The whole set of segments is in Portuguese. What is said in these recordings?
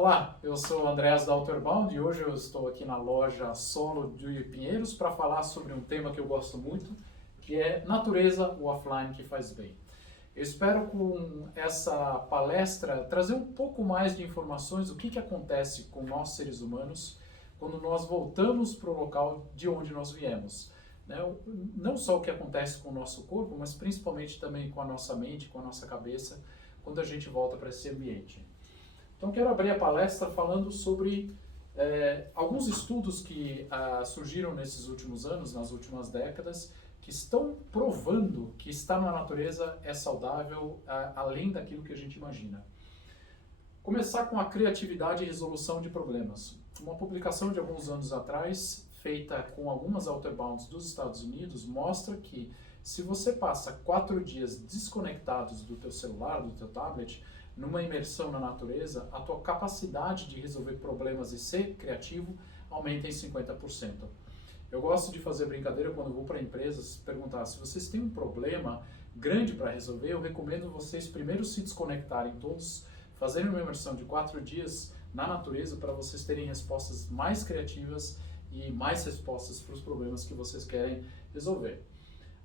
Olá, eu sou o Andreas da Outerbound e hoje eu estou aqui na loja Solo de Pinheiros para falar sobre um tema que eu gosto muito, que é natureza, o offline que faz bem. Eu espero com essa palestra trazer um pouco mais de informações do que acontece com nós seres humanos quando nós voltamos para o local de onde nós viemos. Né? Não só o que acontece com o nosso corpo, mas principalmente também com a nossa mente, com a nossa cabeça, quando a gente volta para esse ambiente. Então, quero abrir a palestra falando sobre alguns estudos que surgiram nesses últimos anos, nas últimas décadas, que estão provando que estar na natureza é saudável além daquilo que a gente imagina. Começar com a criatividade e resolução de problemas. Uma publicação de alguns anos atrás, feita com algumas Outerbounds dos Estados Unidos, mostra que se você passa 4 dias desconectados do teu celular, do teu tablet, numa imersão na natureza, a tua capacidade de resolver problemas e ser criativo aumenta em 50%. Eu gosto de fazer brincadeira quando vou para empresas perguntar se vocês têm um problema grande para resolver, eu recomendo vocês primeiro se desconectarem todos, fazerem uma imersão de 4 dias na natureza para vocês terem respostas mais criativas e mais respostas para os problemas que vocês querem resolver.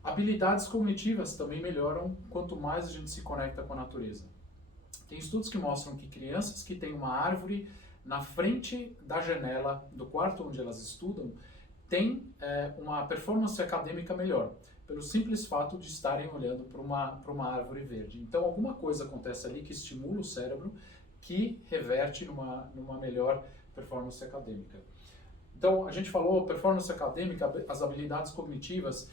Habilidades cognitivas também melhoram quanto mais a gente se conecta com a natureza. Tem estudos que mostram que crianças que têm uma árvore na frente da janela do quarto onde elas estudam têm uma performance acadêmica melhor, pelo simples fato de estarem olhando para uma árvore verde. Então, alguma coisa acontece ali que estimula o cérebro, que reverte numa melhor performance acadêmica. Então, a gente falou performance acadêmica, as habilidades cognitivas.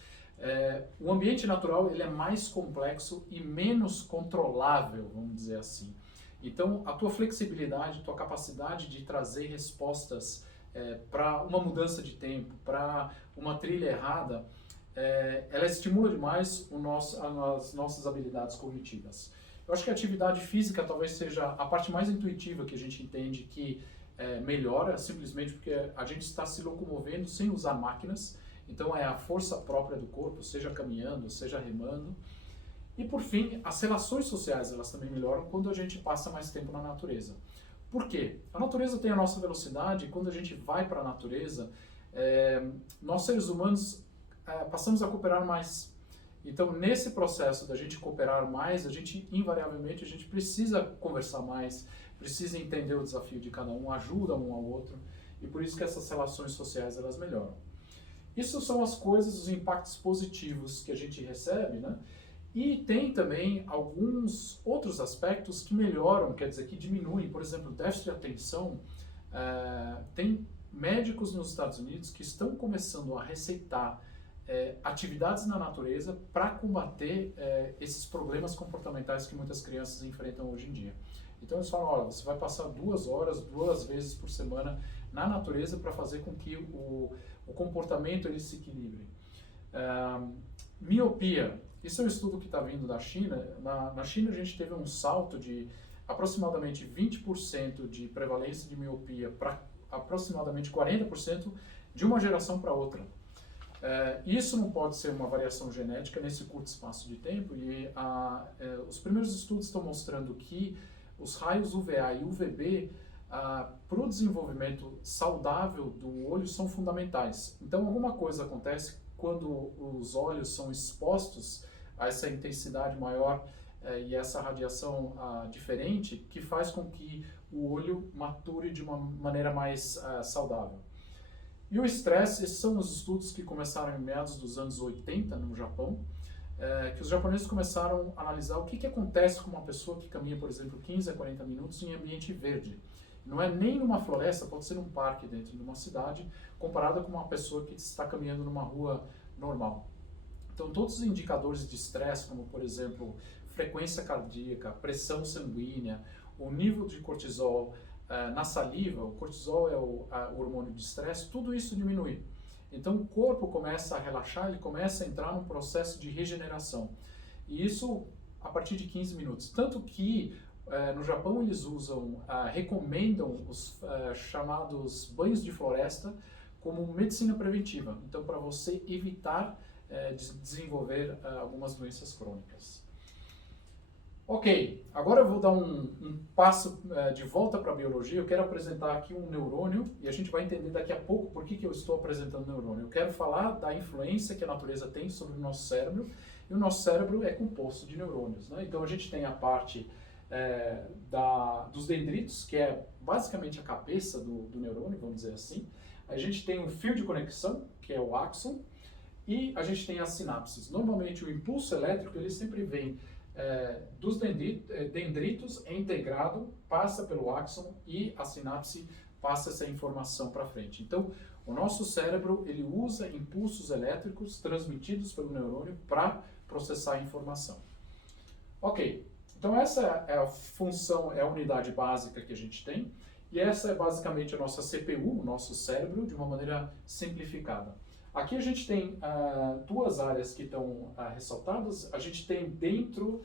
O ambiente natural ele é mais complexo e menos controlável, vamos dizer assim. Então, a tua flexibilidade, tua capacidade de trazer respostas para uma mudança de tempo, para uma trilha errada, ela estimula demais as nossas habilidades cognitivas. Eu acho que a atividade física talvez seja a parte mais intuitiva que a gente entende que melhora, simplesmente porque a gente está se locomovendo sem usar máquinas. Então é a força própria do corpo, seja caminhando, seja remando. E por fim, as relações sociais elas também melhoram quando a gente passa mais tempo na natureza. Por quê? A natureza tem a nossa velocidade e quando a gente vai para a natureza, nós seres humanos passamos a cooperar mais. Então nesse processo da gente cooperar mais, a gente invariavelmente a gente precisa conversar mais, precisa entender o desafio de cada um, ajuda um ao outro e por isso que essas relações sociais elas melhoram. Isso são as coisas, os impactos positivos que a gente recebe, né? E tem também alguns outros aspectos que melhoram, quer dizer, que diminuem. Por exemplo, déficit de atenção. Tem médicos nos Estados Unidos que estão começando a receitar atividades na natureza para combater esses problemas comportamentais que muitas crianças enfrentam hoje em dia. Então eles falam, olha, você vai passar 2 horas, 2 vezes por semana na natureza para fazer com que o comportamento ele se equilibre. Miopia, isso é um estudo que está vindo da China. Na China a gente teve um salto de aproximadamente 20% de prevalência de miopia para aproximadamente 40% de uma geração para outra. Isso não pode ser uma variação genética nesse curto espaço de tempo e os primeiros estudos estão mostrando que os raios UVA e UVB para o desenvolvimento saudável do olho são fundamentais. Então, alguma coisa acontece quando os olhos são expostos a essa intensidade maior e essa radiação diferente, que faz com que o olho mature de uma maneira mais saudável. E o estresse, esses são os estudos que começaram em meados dos anos 80 no Japão, que os japoneses começaram a analisar o que acontece com uma pessoa que caminha, por exemplo, 15 a 40 minutos em ambiente verde. Não é nem numa floresta, pode ser num parque dentro de uma cidade, comparada com uma pessoa que está caminhando numa rua normal. Então, todos os indicadores de estresse, como, por exemplo, frequência cardíaca, pressão sanguínea, o nível de cortisol na saliva, o cortisol é o hormônio de estresse, tudo isso diminui. Então, o corpo começa a relaxar, ele começa a entrar num processo de regeneração. E isso a partir de 15 minutos. Tanto que no Japão eles recomendam os chamados banhos de floresta como medicina preventiva. Então, para você evitar de desenvolver algumas doenças crônicas. Ok, agora eu vou dar um passo de volta para a biologia. Eu quero apresentar aqui um neurônio e a gente vai entender daqui a pouco por que eu estou apresentando o neurônio. Eu quero falar da influência que a natureza tem sobre o nosso cérebro, e o nosso cérebro é composto de neurônios, né? Então a gente tem a parte dos dendritos, que é basicamente a cabeça do neurônio, vamos dizer assim. A gente tem um fio de conexão, que é o axon, e a gente tem as sinapses. Normalmente o impulso elétrico ele sempre vem dos dendritos, é integrado, passa pelo axon e a sinapse passa essa informação para frente. Então, o nosso cérebro ele usa impulsos elétricos transmitidos pelo neurônio para processar a informação. Ok, então essa é a função, é a unidade básica que a gente tem, e essa é basicamente a nossa CPU, o nosso cérebro, de uma maneira simplificada. Aqui a gente tem duas áreas que estão ressaltadas. A gente tem dentro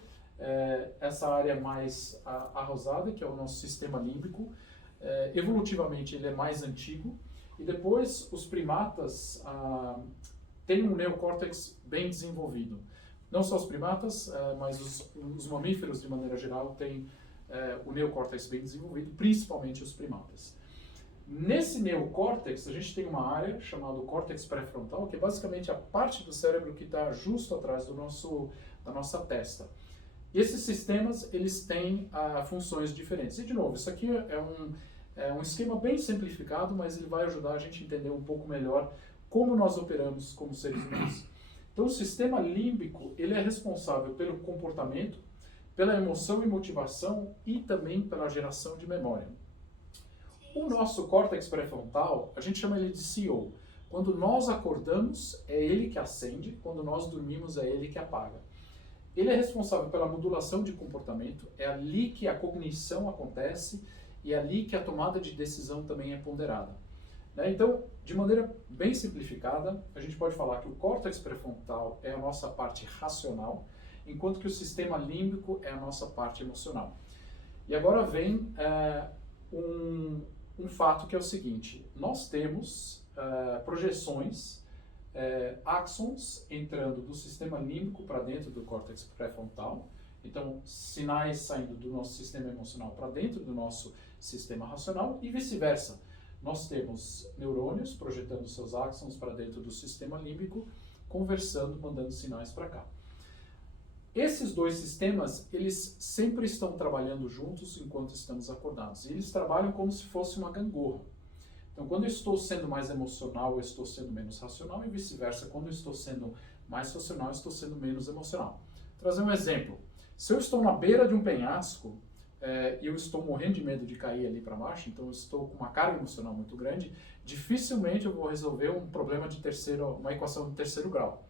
essa área mais arrosada, que é o nosso sistema límbico. Evolutivamente ele é mais antigo. E depois os primatas têm um neocórtex bem desenvolvido. Não só os primatas, mas os mamíferos de maneira geral têm o neocórtex bem desenvolvido, principalmente os primatas. Nesse neocórtex, a gente tem uma área chamada córtex pré-frontal, que é basicamente a parte do cérebro que está justo atrás da nossa testa. E esses sistemas, eles têm funções diferentes. E, de novo, isso aqui é um esquema bem simplificado, mas ele vai ajudar a gente a entender um pouco melhor como nós operamos como seres humanos. Então, o sistema límbico, ele é responsável pelo comportamento, pela emoção e motivação e também pela geração de memória. O nosso córtex pré-frontal, a gente chama ele de CEO. Quando nós acordamos, é ele que acende, quando nós dormimos, é ele que apaga. Ele é responsável pela modulação de comportamento, é ali que a cognição acontece e é ali que a tomada de decisão também é ponderada. Então, de maneira bem simplificada, a gente pode falar que o córtex pré-frontal é a nossa parte racional, enquanto que o sistema límbico é a nossa parte emocional. E agora vem um fato que é o seguinte: nós temos projeções, axons entrando do sistema límbico para dentro do córtex pré-frontal, então sinais saindo do nosso sistema emocional para dentro do nosso sistema racional e vice-versa. Nós temos neurônios projetando seus axons para dentro do sistema límbico, conversando, mandando sinais para cá. Esses dois sistemas, eles sempre estão trabalhando juntos enquanto estamos acordados. E eles trabalham como se fosse uma gangorra. Então, quando eu estou sendo mais emocional, eu estou sendo menos racional, e vice-versa. Quando eu estou sendo mais racional, eu estou sendo menos emocional. Vou trazer um exemplo. Se eu estou na beira de um penhasco, e eu estou morrendo de medo de cair ali para baixo, então eu estou com uma carga emocional muito grande, dificilmente eu vou resolver um problema uma equação de terceiro grau.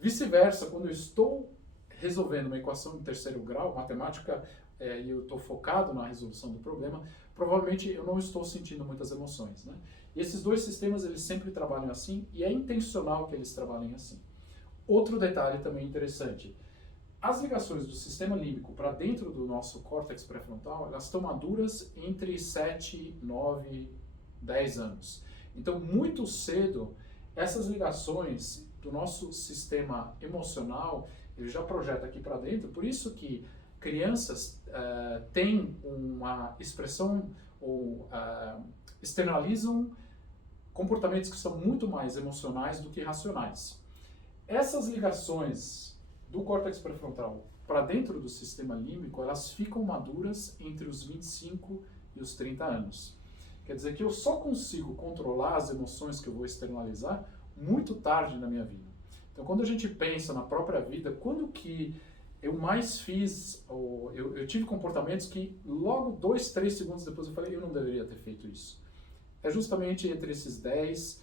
Vice-versa, quando eu estou resolvendo uma equação de terceiro grau, matemática, e eu estou focado na resolução do problema, provavelmente eu não estou sentindo muitas emoções, né? E esses dois sistemas, eles sempre trabalham assim, e é intencional que eles trabalhem assim. Outro detalhe também interessante: as ligações do sistema límbico para dentro do nosso córtex pré-frontal, elas estão maduras entre 7, 9, 10 anos. Então, muito cedo, essas ligações do nosso sistema emocional, ele já projeta aqui para dentro. Por isso que crianças têm uma expressão ou externalizam comportamentos que são muito mais emocionais do que racionais. Essas ligações do córtex pré-frontal para dentro do sistema límbico, elas ficam maduras entre os 25 e os 30 anos. Quer dizer que eu só consigo controlar as emoções que eu vou externalizar muito tarde na minha vida. Então, quando a gente pensa na própria vida, quando que eu mais fiz, ou eu tive comportamentos que logo 2, 3 segundos depois eu falei, eu não deveria ter feito isso. É justamente entre esses 10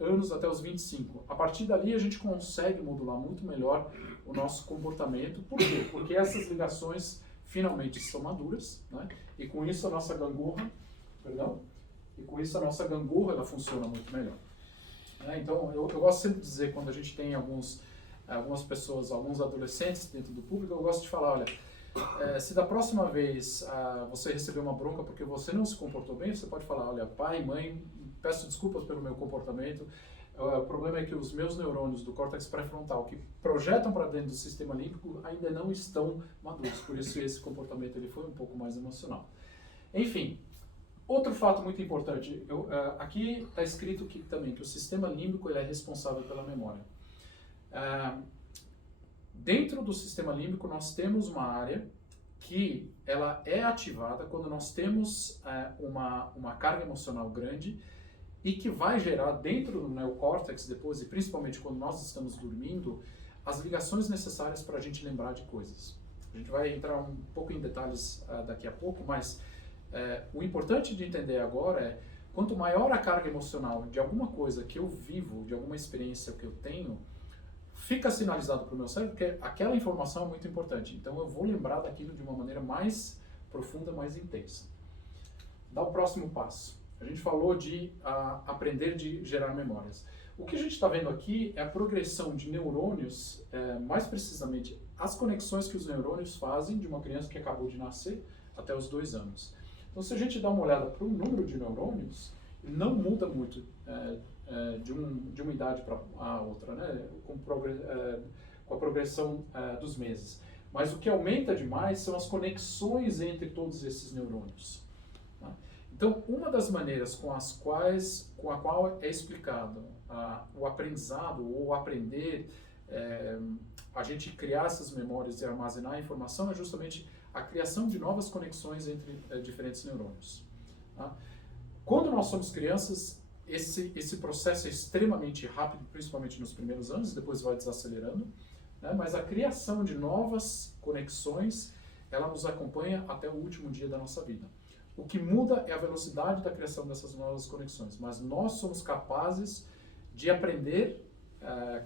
anos até os 25. A partir dali a gente consegue modular muito melhor o nosso comportamento. Por quê? Porque essas ligações finalmente são maduras, né? E com isso a nossa gangorra, ela funciona muito melhor. Então, eu gosto sempre de dizer, quando a gente tem algumas pessoas, alguns adolescentes dentro do público, eu gosto de falar, olha, se da próxima vez você receber uma bronca porque você não se comportou bem, você pode falar, olha, pai, mãe, peço desculpas pelo meu comportamento, O problema é que os meus neurônios do córtex pré-frontal que projetam para dentro do sistema límbico ainda não estão maduros, por isso esse comportamento ele foi um pouco mais emocional. Enfim, outro fato muito importante, aqui está escrito também que o sistema límbico ele é responsável pela memória. Dentro do sistema límbico nós temos uma área que ela é ativada quando nós temos uma carga emocional grande e que vai gerar dentro do neocórtex depois, e principalmente quando nós estamos dormindo, as ligações necessárias para a gente lembrar de coisas. A gente vai entrar um pouco em detalhes daqui a pouco, mas o importante de entender agora é, quanto maior a carga emocional de alguma coisa que eu vivo, de alguma experiência que eu tenho, fica sinalizado para o meu cérebro que aquela informação é muito importante. Então eu vou lembrar daquilo de uma maneira mais profunda, mais intensa. Dá o próximo passo. A gente falou de aprender de gerar memórias. O que a gente está vendo aqui é a progressão de neurônios, mais precisamente as conexões que os neurônios fazem de uma criança que acabou de nascer até os 2 anos. Então se a gente dá uma olhada para o número de neurônios, ele não muda muito de uma idade para a outra, né? Com a progressão dos meses. Mas o que aumenta demais são as conexões entre todos esses neurônios. Tá? Então, uma das maneiras com a qual é explicado o aprendizado ou aprender, a gente criar essas memórias e armazenar a informação é justamente a criação de novas conexões entre diferentes neurônios. Tá? Quando nós somos crianças, esse processo é extremamente rápido, principalmente nos primeiros anos, depois vai desacelerando, né? Mas a criação de novas conexões, ela nos acompanha até o último dia da nossa vida. O que muda é a velocidade da criação dessas novas conexões, mas nós somos capazes de aprender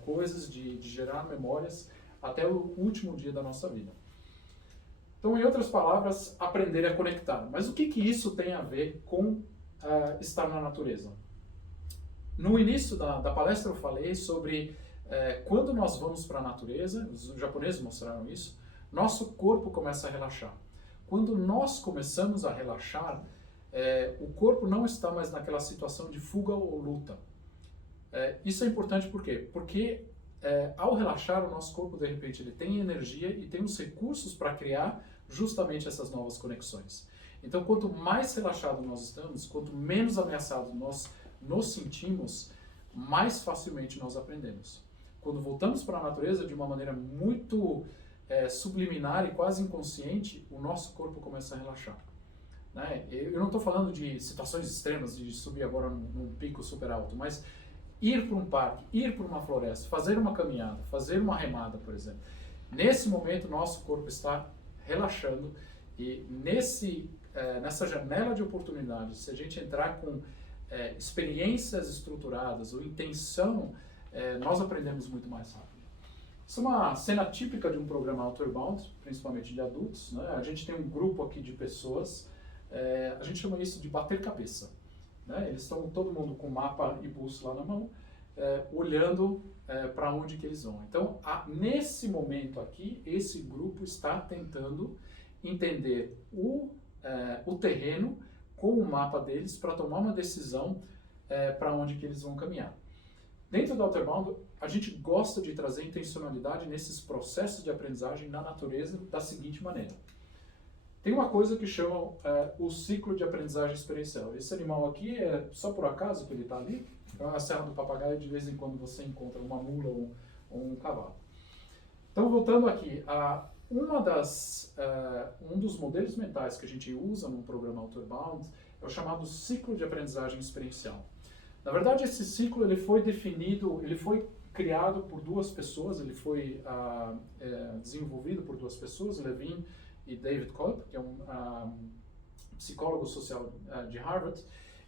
coisas, de gerar memórias até o último dia da nossa vida. Então, em outras palavras, aprender a conectar. Mas o que isso tem a ver com estar na natureza? No início da palestra eu falei sobre quando nós vamos para a natureza, os japoneses mostraram isso, nosso corpo começa a relaxar. Quando nós começamos a relaxar, o corpo não está mais naquela situação de fuga ou luta. Isso é importante por quê? Porque ao relaxar, o nosso corpo, de repente, ele tem energia e tem os recursos para criar justamente essas novas conexões. Então, quanto mais relaxado nós estamos, quanto menos ameaçado nós nos sentimos, mais facilmente nós aprendemos. Quando voltamos para a natureza de uma maneira muito subliminar e quase inconsciente, o nosso corpo começa a relaxar. Né? Eu não estou falando de situações extremas, de subir agora num pico super alto, mas ir para um parque, ir para uma floresta, fazer uma caminhada, fazer uma remada, por exemplo. Nesse momento, nosso corpo está relaxando e nessa janela de oportunidades, se a gente entrar com experiências estruturadas ou intenção, nós aprendemos muito mais rápido. Isso é uma cena típica de um programa Outer Bound, principalmente de adultos, né? A gente tem um grupo aqui de pessoas, a gente chama isso de bater cabeça. Né? Eles estão todo mundo com mapa e bússola na mão, olhando para onde que eles vão. Então, nesse momento aqui, esse grupo está tentando entender o terreno com o mapa deles para tomar uma decisão para onde que eles vão caminhar. Dentro do Outer Bound, a gente gosta de trazer intencionalidade nesses processos de aprendizagem na natureza da seguinte maneira. Tem uma coisa que chama o ciclo de aprendizagem experiencial. Esse animal aqui é só por acaso que ele está ali. Então, a Serra do Papagaio, de vez em quando você encontra uma mula ou um cavalo. Então, voltando aqui, um dos modelos mentais que a gente usa no programa Outer Bound é o chamado ciclo de aprendizagem experiencial. Na verdade, esse ciclo ele foi definido, ele foi criado por 2 pessoas, ele foi desenvolvido por 2 pessoas, Levine e David Kolb, que é um psicólogo social de Harvard.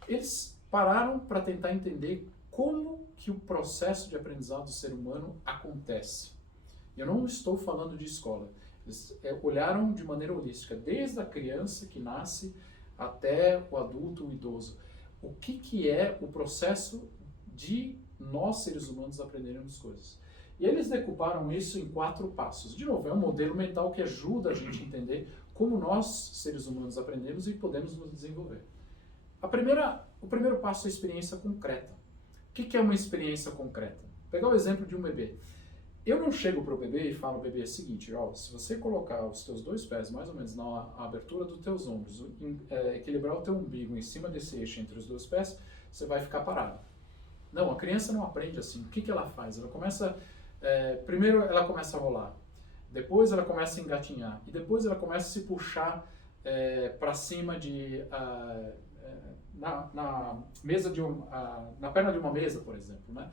Eles pararam para tentar entender como que o processo de aprendizado do ser humano acontece. Eu não estou falando de escola. Eles olharam de maneira holística, desde a criança que nasce até o adulto, o idoso. O que é o processo de nós, seres humanos, aprendermos coisas. E eles decuparam isso em 4 passos. De novo, é um modelo mental que ajuda a gente a entender como nós, seres humanos, aprendemos e podemos nos desenvolver. O primeiro passo é a experiência concreta. que é uma experiência concreta? Vou pegar o exemplo de um bebê. Eu não chego para o bebê e falo, bebê, é o seguinte, ó, se você colocar os teus 2 pés mais ou menos na abertura dos teus ombros, equilibrar o teu umbigo em cima desse eixo entre os 2 pés, você vai ficar parado. Não, a criança não aprende assim. O que ela faz? Ela começa, primeiro ela começa a rolar, depois ela começa a engatinhar e depois ela começa a se puxar para cima na mesa na perna de uma mesa, por exemplo, né?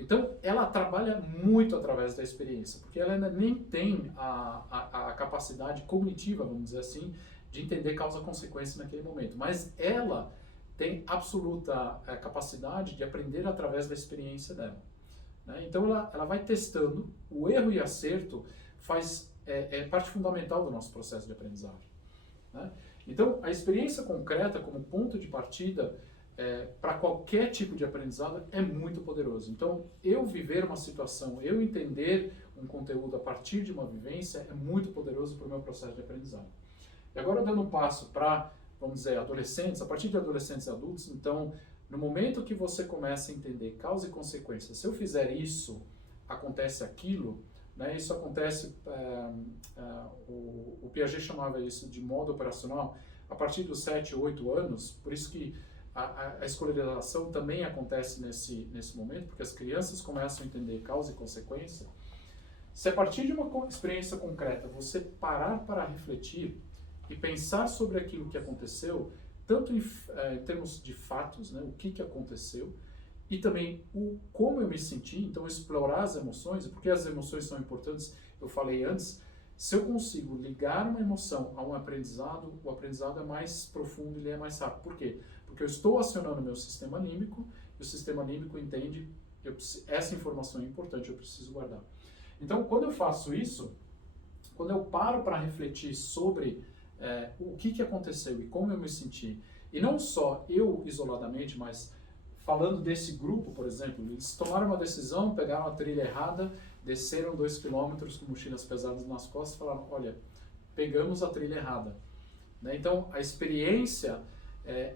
Então, ela trabalha muito através da experiência, porque ela ainda nem tem a capacidade cognitiva, vamos dizer assim, de entender causa-consequência naquele momento. Mas ela tem absoluta capacidade de aprender através da experiência dela, né? Então, ela vai testando. O erro e acerto é parte fundamental do nosso processo de aprendizagem, né? Então, a experiência concreta como ponto de partida para qualquer tipo de aprendizado é muito poderoso. Então, eu viver uma situação, eu entender um conteúdo a partir de uma vivência é muito poderoso para o meu processo de aprendizagem. E agora, dando um passo para, vamos dizer, adolescentes, a partir de adolescentes e adultos, então, no momento que você começa a entender causa e consequência, se eu fizer isso, acontece aquilo, né? Isso acontece, o Piaget chamava isso de modo operacional, a partir dos 7, 8 anos, por isso que a escolarização também acontece nesse momento, porque as crianças começam a entender causa e consequência. Se a partir de uma experiência concreta você parar para refletir e pensar sobre aquilo que aconteceu, tanto em termos de fatos, né, o que aconteceu, e também como eu me senti, então explorar as emoções, porque as emoções são importantes, eu falei antes, se eu consigo ligar uma emoção a um aprendizado, o aprendizado é mais profundo e ele é mais rápido. Por quê? Porque eu estou acionando o meu sistema límbico, e o sistema límbico entende, essa informação é importante, eu preciso guardar. Então, quando eu faço isso, quando eu paro para refletir sobre o que aconteceu e como eu me senti, e não só eu isoladamente, mas falando desse grupo, por exemplo, eles tomaram uma decisão, pegaram a trilha errada, desceram 2 quilômetros com mochilas pesadas nas costas e falaram, olha, pegamos a trilha errada, né? Então, a experiência,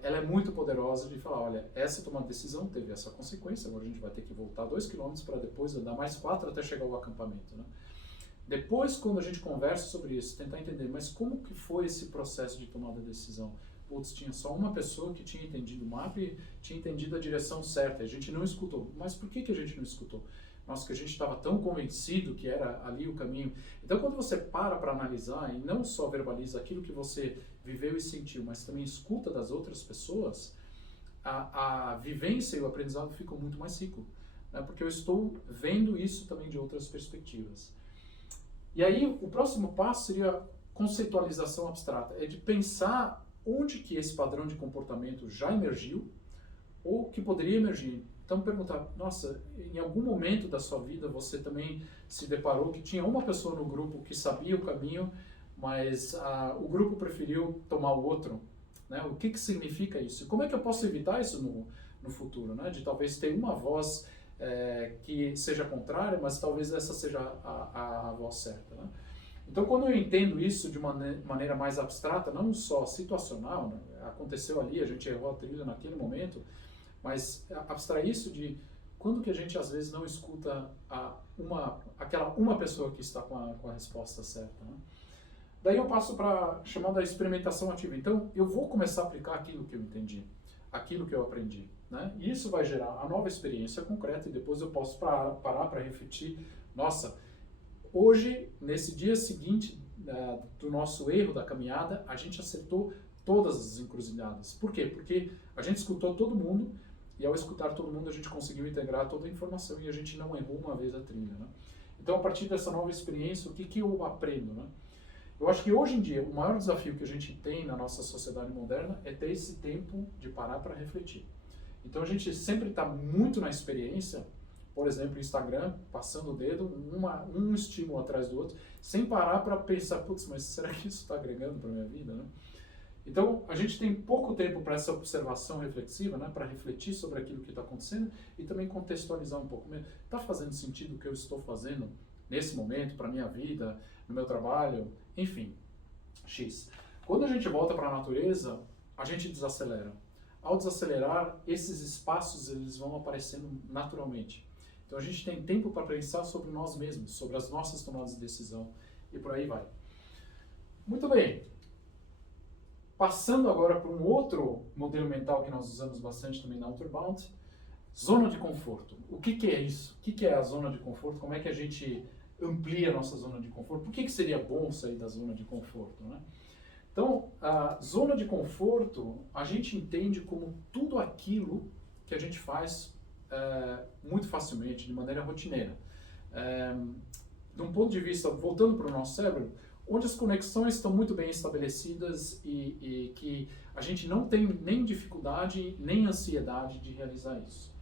ela é muito poderosa de falar, olha, essa tomada de decisão teve essa consequência, agora a gente vai ter que voltar 2 quilômetros para depois andar mais 4 até chegar ao acampamento, né? Depois, quando a gente conversa sobre isso, tentar entender, mas como que foi esse processo de tomada de decisão? Putz, tinha só uma pessoa que tinha entendido o mapa e tinha entendido a direção certa, a gente não escutou. Mas por que a gente não escutou? Nossa, que a gente estava tão convencido que era ali o caminho. Então, quando você para analisar e não só verbaliza aquilo que você viveu e sentiu, mas também escuta das outras pessoas, a vivência e o aprendizado ficam muito mais rico, né? Porque eu estou vendo isso também de outras perspectivas. E aí, o próximo passo seria conceitualização abstrata, é de pensar onde que esse padrão de comportamento já emergiu ou que poderia emergir. Então perguntar, nossa, em algum momento da sua vida você também se deparou que tinha uma pessoa no grupo que sabia o caminho, mas o grupo preferiu tomar o outro, né? O que significa isso? Como é que eu posso evitar isso no futuro, né? De talvez ter uma voz que seja contrária, mas talvez essa seja a voz certa, né? Então, quando eu entendo isso de uma maneira mais abstrata, não só situacional, né? Aconteceu ali, a gente errou a trilha naquele momento, mas abstrair isso de quando que a gente às vezes não escuta aquela uma pessoa que está com a resposta certa, né? Daí eu passo para chamada experimentação ativa. Então, eu vou começar a aplicar aquilo que eu entendi, aquilo que eu aprendi, né? E isso vai gerar a nova experiência concreta e depois eu posso parar para refletir, nossa, hoje, nesse dia seguinte do nosso erro da caminhada, a gente acertou todas as encruzilhadas. Por quê? Porque a gente escutou todo mundo e ao escutar todo mundo a gente conseguiu integrar toda a informação e a gente não errou uma vez a trilha, né? Então, a partir dessa nova experiência, o que eu aprendo, né? Eu acho que hoje em dia o maior desafio que a gente tem na nossa sociedade moderna é ter esse tempo de parar para refletir. Então, a gente sempre está muito na experiência, por exemplo, Instagram, passando o dedo, um estímulo atrás do outro, sem parar para pensar, putz, mas será que isso está agregando para a minha vida, né? Então, a gente tem pouco tempo para essa observação reflexiva, né, para refletir sobre aquilo que está acontecendo e também contextualizar um pouco. Está fazendo sentido o que eu estou fazendo nesse momento, para a minha vida, no meu trabalho, enfim, X. Quando a gente volta para a natureza, a gente desacelera. ao desacelerar, esses espaços eles vão aparecendo naturalmente. Então a gente tem tempo para pensar sobre nós mesmos, sobre as nossas tomadas de decisão e por aí vai. Muito bem. Passando agora para um outro modelo mental que nós usamos bastante também na Outerbound, zona de conforto. O que é isso? O que é a zona de conforto? Como é que a gente amplia a nossa zona de conforto? Por que seria bom sair da zona de conforto, né? Então, a zona de conforto, a gente entende como tudo aquilo que a gente faz muito facilmente, de maneira rotineira. De um ponto de vista, voltando para o nosso cérebro, onde as conexões estão muito bem estabelecidas e que a gente não tem nem dificuldade, nem ansiedade de realizar isso.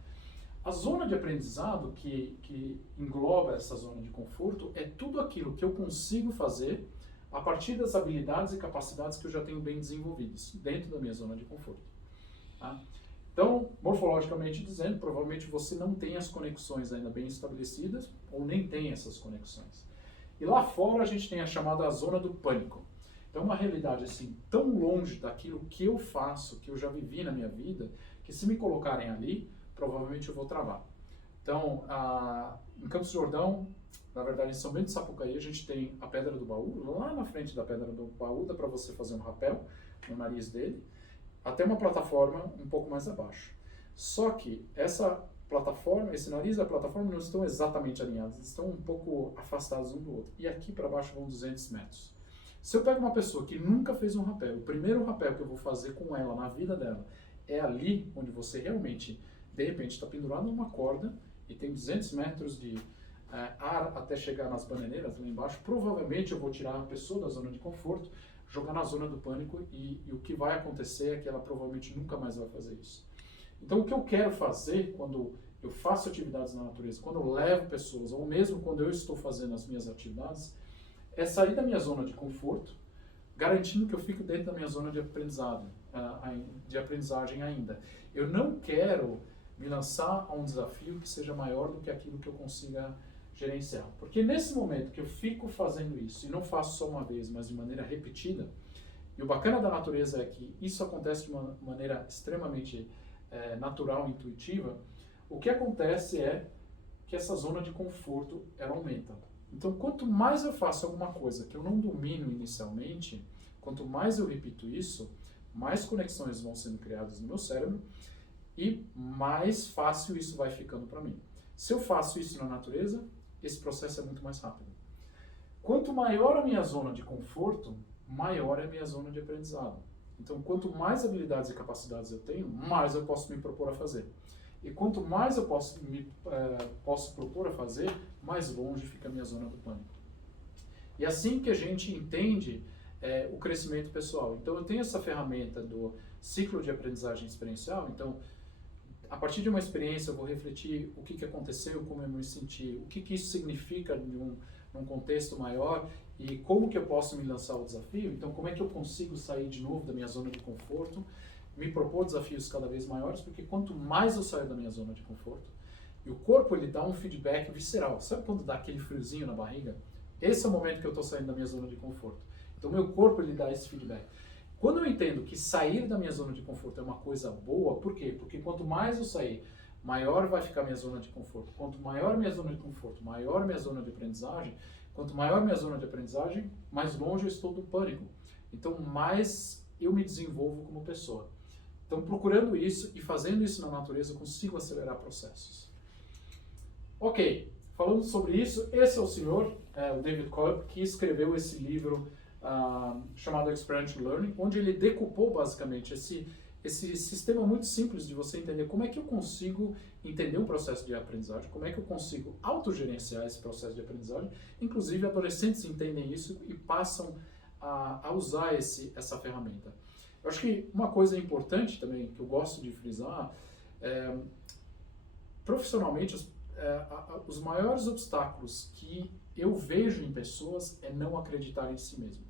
A zona de aprendizado, que engloba essa zona de conforto, é tudo aquilo que eu consigo fazer a partir das habilidades e capacidades que eu já tenho bem desenvolvidas, dentro da minha zona de conforto. Tá? Então, morfologicamente dizendo, provavelmente você não tem as conexões ainda bem estabelecidas, ou nem tem essas conexões. E lá fora a gente tem a chamada zona do pânico. Então, uma realidade assim, tão longe daquilo que eu faço, que eu já vivi na minha vida, que se me colocarem ali, provavelmente eu vou travar. Então, em Campos do Jordão, na verdade em São Bento de Sapucaí, a gente tem a Pedra do Baú. Lá na frente da Pedra do Baú dá para você fazer um rapel no nariz dele, até uma plataforma um pouco mais abaixo. Só que essa plataforma, esse nariz e a plataforma não estão exatamente alinhados, estão um pouco afastados um do outro. E aqui para baixo vão 200 metros. Se eu pego uma pessoa que nunca fez um rapel, o primeiro rapel que eu vou fazer com ela na vida dela é ali onde você realmente, de repente, está pendurado numa corda e tem 200 metros de ar até chegar nas bananeiras lá embaixo, provavelmente eu vou tirar a pessoa da zona de conforto, jogar na zona do pânico e o que vai acontecer é que ela provavelmente nunca mais vai fazer isso. Então o que eu quero fazer quando eu faço atividades na natureza, quando eu levo pessoas, ou mesmo quando eu estou fazendo as minhas atividades, é sair da minha zona de conforto, garantindo que eu fico dentro da minha zona de aprendizado, de aprendizagem ainda. Eu não quero me lançar a um desafio que seja maior do que aquilo que eu consiga gerenciar. Porque nesse momento que eu fico fazendo isso, e não faço só uma vez, mas de maneira repetida, e o bacana da natureza é que isso acontece de uma maneira extremamente natural e intuitiva, o que acontece é que essa zona de conforto, ela aumenta. Então, quanto mais eu faço alguma coisa que eu não domino inicialmente, quanto mais eu repito isso, mais conexões vão sendo criadas no meu cérebro e mais fácil isso vai ficando para mim. Se eu faço isso na natureza, esse processo é muito mais rápido. Quanto maior a minha zona de conforto, maior é a minha zona de aprendizado. Então, quanto mais habilidades e capacidades eu tenho, mais eu posso me propor a fazer. E quanto mais eu posso propor a fazer, mais longe fica a minha zona do pânico. E assim que a gente entende o crescimento pessoal. Então, eu tenho essa ferramenta do ciclo de aprendizagem experiencial. Então, a partir de uma experiência, eu vou refletir o que aconteceu, como eu me senti, o que isso significa num contexto maior e como que eu posso me lançar ao desafio. Então, como é que eu consigo sair de novo da minha zona de conforto, me propor desafios cada vez maiores, porque quanto mais eu saio da minha zona de conforto, e o corpo ele dá um feedback visceral. Sabe quando dá aquele friozinho na barriga? Esse é o momento que eu estou saindo da minha zona de conforto. Então, meu corpo ele dá esse feedback. Quando eu entendo que sair da minha zona de conforto é uma coisa boa, por quê? Porque quanto mais eu sair, maior vai ficar a minha zona de conforto. Quanto maior a minha zona de conforto, maior a minha zona de aprendizagem. Quanto maior a minha zona de aprendizagem, mais longe eu estou do pânico. Então, mais eu me desenvolvo como pessoa. Então, procurando isso e fazendo isso na natureza, eu consigo acelerar processos. Ok, falando sobre isso, esse é o senhor, o David Kolb, que escreveu esse livro chamado Experiential Learning, onde ele decupou basicamente esse sistema muito simples de você entender como é que eu consigo entender um processo de aprendizagem, como é que eu consigo autogerenciar esse processo de aprendizagem. Inclusive, adolescentes entendem isso e passam a usar essa ferramenta. Eu acho que uma coisa importante também, que eu gosto de frisar, profissionalmente, os maiores obstáculos que eu vejo em pessoas é não acreditar em si mesmo.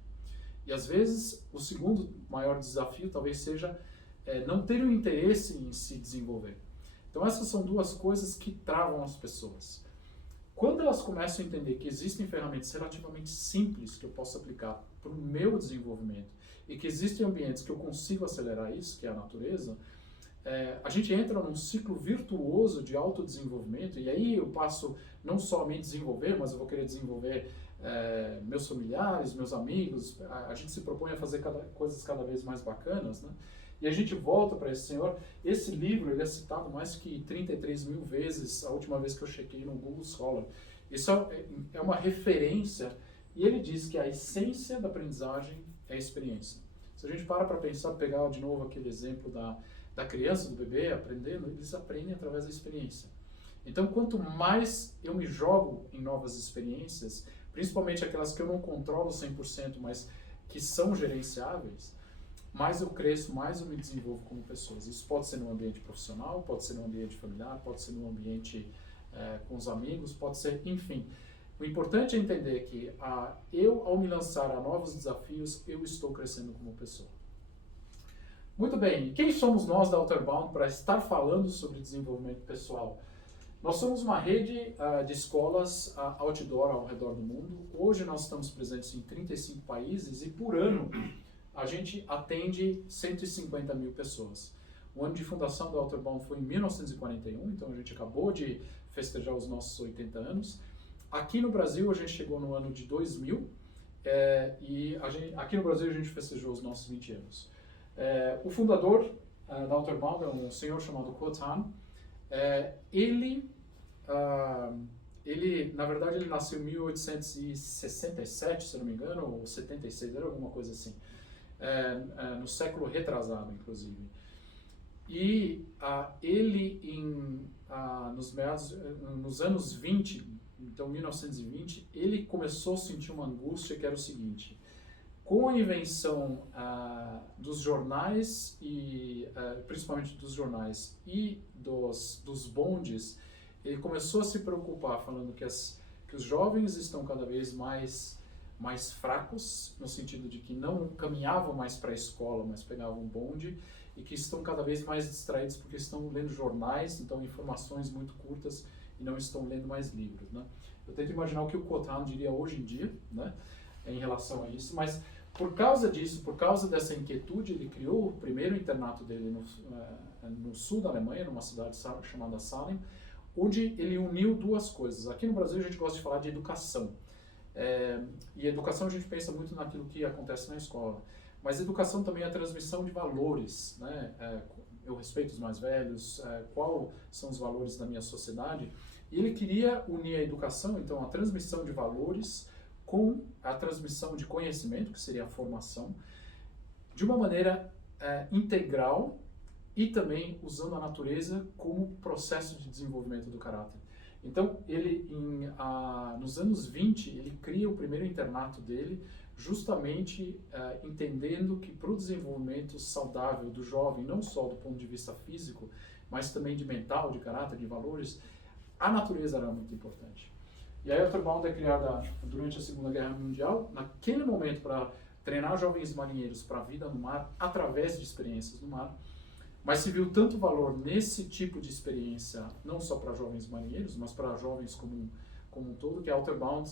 E às vezes, o segundo maior desafio talvez seja não ter o interesse em se desenvolver. Então essas são duas coisas que travam as pessoas. Quando elas começam a entender que existem ferramentas relativamente simples que eu posso aplicar para o meu desenvolvimento e que existem ambientes que eu consigo acelerar isso, que é a natureza, a gente entra num ciclo virtuoso de autodesenvolvimento, e aí eu passo não só a me desenvolver, mas eu vou querer desenvolver meus familiares, meus amigos, a gente se propõe a fazer coisas cada vez mais bacanas, né? E a gente volta para esse senhor. Esse livro ele é citado mais que 33 mil vezes, a última vez que eu chequei no Google Scholar. Isso é uma referência, e ele diz que a essência da aprendizagem é a experiência. Se a gente para pensar, pegar de novo aquele exemplo da criança, do bebê aprendendo, eles aprendem através da experiência. Então, quanto mais eu me jogo em novas experiências, principalmente aquelas que eu não controlo 100%, mas que são gerenciáveis, mais eu cresço, mais eu me desenvolvo como pessoa. Isso pode ser no ambiente profissional, pode ser no ambiente familiar, pode ser no ambiente com os amigos, pode ser, enfim. O importante é entender que eu, ao me lançar a novos desafios, eu estou crescendo como pessoa. Muito bem, quem somos nós da Outerbound para estar falando sobre desenvolvimento pessoal? Nós somos uma rede de escolas outdoor ao redor do mundo. Hoje nós estamos presentes em 35 países e por ano a gente atende 150 mil pessoas. O ano de fundação da Outerbound foi em 1941, então a gente acabou de festejar os nossos 80 anos. Aqui no Brasil a gente chegou no ano de 2000 aqui no Brasil a gente festejou os nossos 20 anos. O fundador da Outerbound é um senhor chamado Koh Tan. Ele, na verdade, ele nasceu em 1867, se não me engano, ou 76, era alguma coisa assim, no século retrasado, inclusive. E ele, nos anos 20, então 1920, ele começou a sentir uma angústia que era o seguinte: com a invenção dos jornais, principalmente dos jornais e dos bondes, ele começou a se preocupar, falando que os jovens estão cada vez mais fracos, no sentido de que não caminhavam mais para a escola, mas pegavam bonde, e que estão cada vez mais distraídos porque estão lendo jornais, então informações muito curtas, e não estão lendo mais livros, né? Eu tento imaginar o que o Koh Tan diria hoje em dia, né, em relação a isso, mas por causa disso, por causa dessa inquietude, ele criou o primeiro internato dele no sul da Alemanha, numa cidade chamada Salem, onde ele uniu duas coisas. Aqui no Brasil a gente gosta de falar de educação, e educação a gente pensa muito naquilo que acontece na escola, mas educação também é a transmissão de valores, né? Eu respeito os mais velhos, quais são os valores da minha sociedade, e ele queria unir a educação, então a transmissão de valores, com a transmissão de conhecimento, que seria a formação, de uma maneira integral e também usando a natureza como processo de desenvolvimento do caráter. Então, ele, nos anos 20, ele cria o primeiro internato dele, justamente entendendo que para o desenvolvimento saudável do jovem, não só do ponto de vista físico, mas também de mental, de caráter, de valores, a natureza era muito importante. E a Outerbound é criada durante a Segunda Guerra Mundial, naquele momento para treinar jovens marinheiros para a vida no mar, através de experiências no mar, mas se viu tanto valor nesse tipo de experiência, não só para jovens marinheiros, mas para jovens como um todo, que a Outerbound,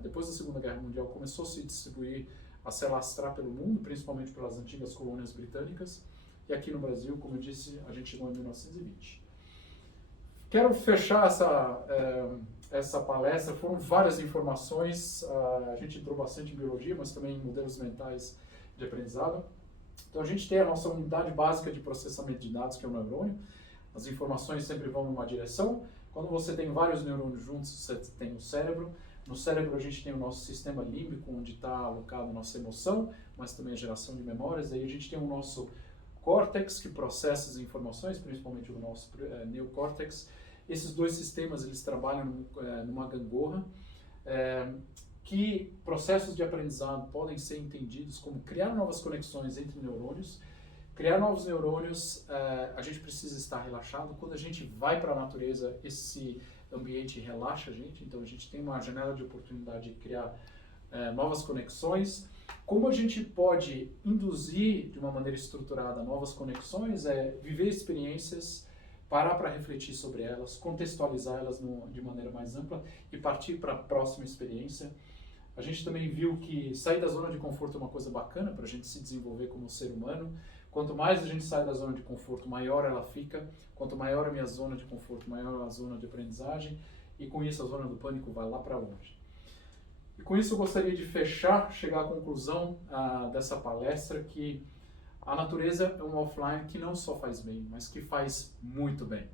depois da Segunda Guerra Mundial, começou a se distribuir, a se alastrar pelo mundo, principalmente pelas antigas colônias britânicas, e aqui no Brasil, como eu disse, a gente chegou em 1920. Quero fechar essa palestra, foram várias informações, a gente entrou bastante em biologia, mas também em modelos mentais de aprendizado. Então a gente tem a nossa unidade básica de processamento de dados, que é o neurônio. As informações sempre vão numa direção. Quando você tem vários neurônios juntos, você tem o cérebro. No cérebro a gente tem o nosso sistema límbico, onde está alocada a nossa emoção, mas também a geração de memórias. Aí a gente tem o nosso córtex, que processa as informações, principalmente o nosso neocórtex. Esses dois sistemas, eles trabalham numa gangorra, que processos de aprendizado podem ser entendidos como criar novas conexões entre neurônios. Criar novos neurônios, a gente precisa estar relaxado. Quando a gente vai para a natureza, esse ambiente relaxa a gente, então a gente tem uma janela de oportunidade de criar novas conexões. Como a gente pode induzir de uma maneira estruturada novas conexões, viver experiências, parar para refletir sobre elas, contextualizar elas de maneira mais ampla e partir para a próxima experiência. A gente também viu que sair da zona de conforto é uma coisa bacana para a gente se desenvolver como ser humano. Quanto mais a gente sai da zona de conforto, maior ela fica. Quanto maior a minha zona de conforto, maior a zona de aprendizagem. E com isso a zona do pânico vai lá para longe. E com isso eu gostaria de fechar, chegar à conclusão dessa palestra que a natureza é um offline que não só faz bem, mas que faz muito bem.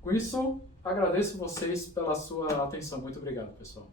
Com isso, agradeço vocês pela sua atenção. Muito obrigado, pessoal.